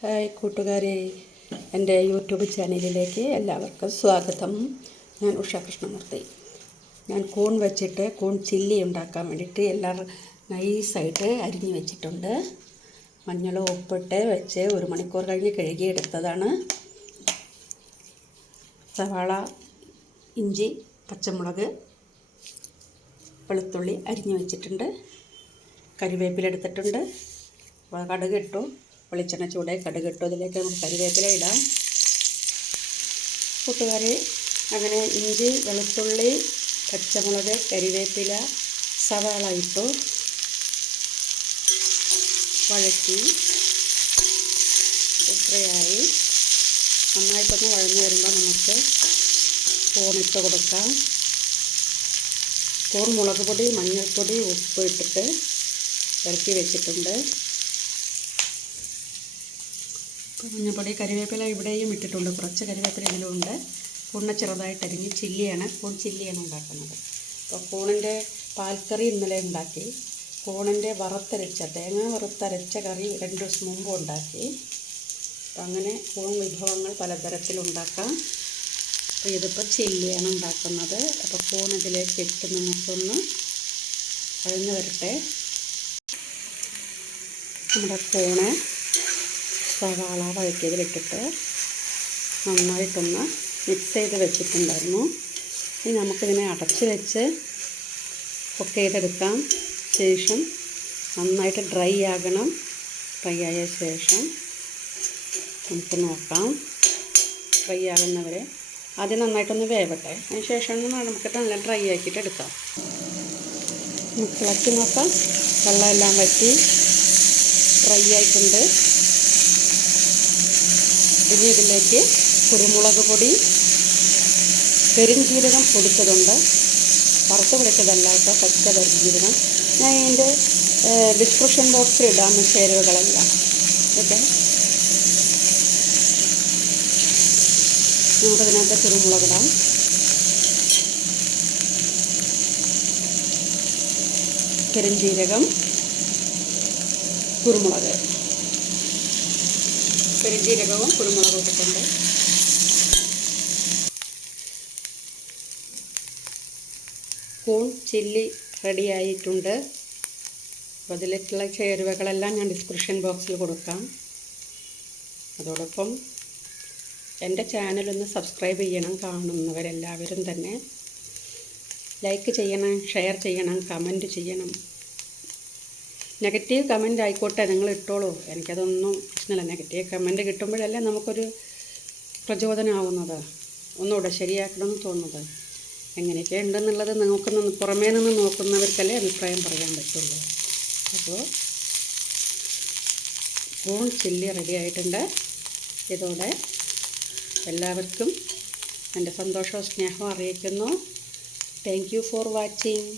Hi കൂട്ടുകാരെ, എൻ്റെ YouTube ചാനലിലേക്ക് എല്ലാവർക്കും സ്വാഗതം. ഞാൻ ഉഷ കൃഷ്ണമൂർത്തി. ഞാൻ കൂൺ വെച്ചിട്ട് കൂൺ ചില്ലി ഉണ്ടാക്കാൻ വേണ്ടിയിട്ട് എല്ലാം നൈസായിട്ട് അരിഞ്ഞ് വെച്ചിട്ടുണ്ട്. മഞ്ഞൾ ഉപ്പിട്ട് വെച്ച് 1 മണിക്കൂർ കഴിഞ്ഞ് കഴുകിയെടുത്തതാണ്. സവാള, ഇഞ്ചി, പച്ചമുളക്, വെളുത്തുള്ളി അരിഞ്ഞ് വെച്ചിട്ടുണ്ട്. കരിവേപ്പില എടുത്തിട്ടുണ്ട്. കടുക് ഇട്ടു. വെളിച്ചെണ്ണ ചൂടായി കടുക് ഇട്ടു. അതിലേക്ക് നമുക്ക് കരിവേപ്പില ഇടാം. കൂട്ടുകാരെ, അങ്ങനെ ഇഞ്ചി, വെളുത്തുള്ളി, പച്ചമുളക്, കരിവേപ്പില, സവാള ഇട്ടു വഴറ്റി ഇത്രയായി. നന്നായിട്ടൊന്ന് വഴഞ്ഞു വരുമ്പോൾ നമുക്ക് കൂണിട്ട് കൊടുക്കാം. കൂൺ മുളക് പൊടി, മഞ്ഞൾപ്പൊടി, ഉപ്പ് ഇട്ടിട്ട് ഇറക്കി വെച്ചിട്ടുണ്ട്. മഞ്ഞൾപ്പൊടി, കരിവേപ്പില ഇവിടെയും ഇട്ടിട്ടുണ്ട്. കുറച്ച് കരിവേപ്പില ഇതിലുണ്ട്. കൂണിനെ ചെറുതായിട്ട് അരിഞ്ഞ് കൂൺ ചില്ലിയാണ് ഉണ്ടാക്കുന്നത്. അപ്പോൾ കൂണിൻ്റെ പാൽക്കറി ഇന്നലെ ഉണ്ടാക്കി. കൂണിൻ്റെ തേങ്ങ വറുത്തരച്ച കറി 2 ദിവസം മുമ്പ് ഉണ്ടാക്കി. അപ്പം അങ്ങനെ കൂൺ വിഭവങ്ങൾ പലതരത്തിലുണ്ടാക്കാം. അപ്പോൾ ഇതിപ്പോൾ ചില്ലിയാണ് ഉണ്ടാക്കുന്നത്. അപ്പോൾ കൂൺ ഇതിലേക്ക് ഇട്ട് നമുക്കൊന്ന് വഴന്ന് വരട്ടെ. നമ്മുടെ കൂണ് സവാള വഴറ്റിയതിലിട്ടിട്ട് നന്നായിട്ടൊന്ന് മിക്സ് ചെയ്ത് വെച്ചിട്ടുണ്ടായിരുന്നു. ഇനി നമുക്കിതിനെ അടച്ച് വെച്ച് കുക്ക് ചെയ്തെടുക്കാം. ശേഷം നന്നായിട്ട് ഡ്രൈ ആകണം. ഡ്രൈ ആയ ശേഷം നമുക്ക് നോക്കാം. ഡ്രൈ ആകുന്നവരെ ആദ്യം നന്നായിട്ടൊന്ന് വേവട്ടെ. അതിന് ശേഷം നമുക്ക് നല്ല ഡ്രൈ ആക്കിയിട്ട് എടുക്കാം. നമുക്ക് ഇളക്കി നോക്കാം. വെള്ളമെല്ലാം വറ്റി ഡ്രൈ ആയിട്ടുണ്ട്. ഇനി ഇതിലേക്ക് കുരുമുളക് പൊടി, പെരുംജീരകം പൊടിച്ചതുണ്ട്. വറുത്ത് പൊടിച്ചതല്ല കേട്ടോ, പച്ച പെരുംജീരകം. ഞാൻ ഇതിൻ്റെ ഡിസ്ക്രിപ്ഷൻ ബോക്സിൽ ഇടാം ചേരുവകളെല്ലാം. ഓക്കെ, നമുക്കതിനകത്ത് കുരുമുളക് ഇടാം. പെരുംജീരകം, കുരുമുളക്, പെരുംജീരകവും കുരുമുളകും ഇട്ടിട്ടുണ്ട്. കൂൺ ചില്ലി റെഡിയായിട്ടുണ്ട്. അപ്പോൾ അതിലേക്കുള്ള ചേരുവകളെല്ലാം ഞാൻ ഡിസ്ക്രിപ്ഷൻ ബോക്സിൽ കൊടുക്കാം. അതോടൊപ്പം എൻ്റെ ചാനലൊന്ന് സബ്സ്ക്രൈബ് ചെയ്യണം. കാണുന്നവരെല്ലാവരും തന്നെ ലൈക്ക് ചെയ്യണം, ഷെയർ ചെയ്യണം, കമൻറ്റ് ചെയ്യണം. നെഗറ്റീവ് കമൻ്റ് ആയിക്കോട്ടെ, നിങ്ങൾ ഇട്ടോളൂ. എനിക്കതൊന്നും പ്രശ്നമില്ല. നെഗറ്റീവ് കമൻറ്റ് കിട്ടുമ്പോഴല്ലേ നമുക്കൊരു പ്രചോദനമാവുന്നത്, ഒന്നുകൂടെ ശരിയാക്കണമെന്ന് തോന്നുന്നത്. എങ്ങനെയൊക്കെ ഉണ്ടെന്നുള്ളത് നമുക്ക് പുറമേ നിന്ന് നോക്കുന്നവർക്കല്ലേ അഭിപ്രായം പറയാൻ പറ്റുള്ളൂ. അപ്പോൾ കൂൺ ചില്ലി റെഡി ആയിട്ടുണ്ട്. ഇതോടെ എല്ലാവർക്കും എൻ്റെ സന്തോഷവും സ്നേഹവും അറിയിക്കുന്നു. Thank you for watching.